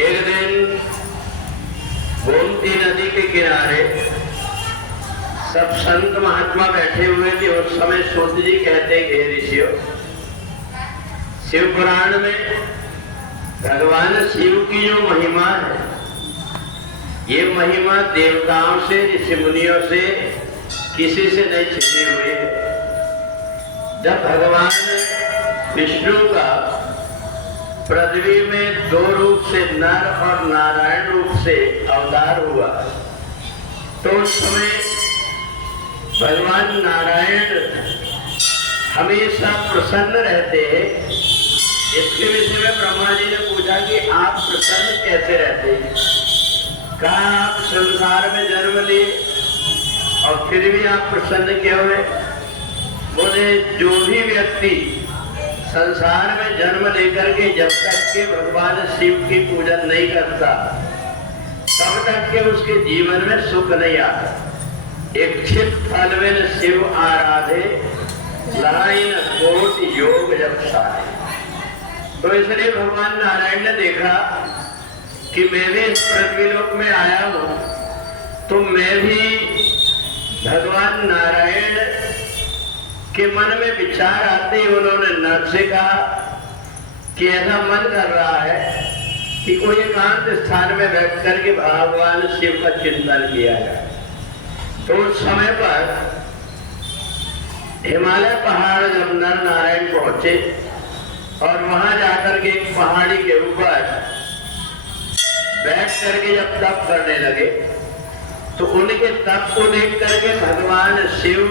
एक दिन गोमती नदी के किनारे सब संत महात्मा बैठे हुए थे। उस समय सूत जी कहते हैं, हे ऋषियों, शिव पुराण में भगवान शिव की जो महिमा है, ये महिमा देवताओं से, ऋषि मुनियों से, किसी से नहीं छिपी हुई है। जब भगवान विष्णु का पृथ्वी में दो रूप से, नर और नारायण रूप से अवतार हुआ, तो उस समय भगवान नारायण हमेशा प्रसन्न रहते हैं। इसके विषय में ब्रह्मा जी ने पूछा कि आप प्रसन्न कैसे रहते हैं? कहा, आप संसार में जन्म लिए और फिर भी आप प्रसन्न क्यों हुए? बोले, जो भी व्यक्ति संसार में जन्म लेकर के जब तक के भगवान शिव की पूजन नहीं करता, तब तक के उसके जीवन में सुख नहीं आता। इच्छित फल में शिव आराधे, लाइन कोट योग जब सारे। तो इसलिए भगवान नारायण ने देखा कि मैं भी इस पृथ्वी लोक में आया हूं, तो मैं भी भगवान नारायण के मन में विचार आते ही उन्होंने नर से कहा कि ऐसा मन कर रहा है कि कोई एकांत स्थान में बैठ करके भगवान शिव का चिंतन किया जाए। तो उस समय पर हिमालय पहाड़ जब नर नारायण पहुंचे और वहां जाकर के एक पहाड़ी के ऊपर बैठ करके जब तप करने लगे, तो उनके तप को देख करके भगवान शिव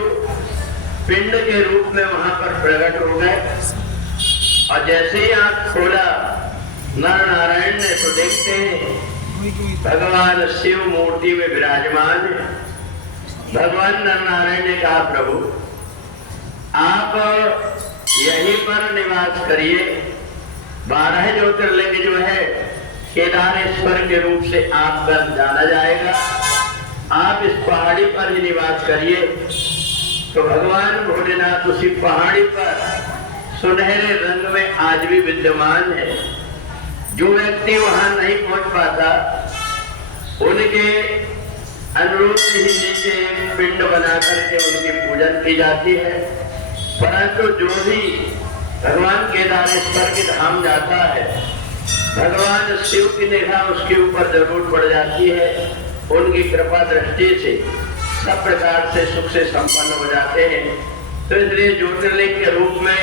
पिंड के रूप में वहां पर प्रकट हो गए। और जैसे ही आंख खोला नर नारायण ने, तो देखते हैं भगवान शिव मूर्ति में विराजमान है। भगवान नर नारायण ने कहा, प्रभु आप यहीं पर निवास करिए। 12 ज्योतिर्लिंग जो है केदारेश्वर के रूप से आपका जाना जाएगा, आप इस पहाड़ी पर ही निवास करिए। तो भगवान भोलेनाथ उसी पहाड़ी पर सुनहरे रंग में आज भी विद्यमान है। जो व्यक्ति वहां नहीं पहुंच पाता, उनके अनुरूप ही नीचे एक पिंड बना करके उनकी पूजन की जाती है। परंतु जो भी भगवान केदारेश्वर के धाम जाता है, भगवान शिव की निगाह उसके ऊपर जरूर पड़ जाती है। उनकी कृपा दृष्टि से सब प्रकार से सुख से संपन्न हो जाते हैं। तो इसलिए ज्योतिर्लिंग के रूप में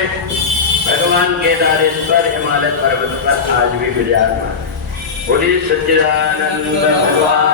भगवान केदारेश्वर हिमालय पर्वत पर आज भी विराजमान। बोलिए सच्चिदानंद भगवान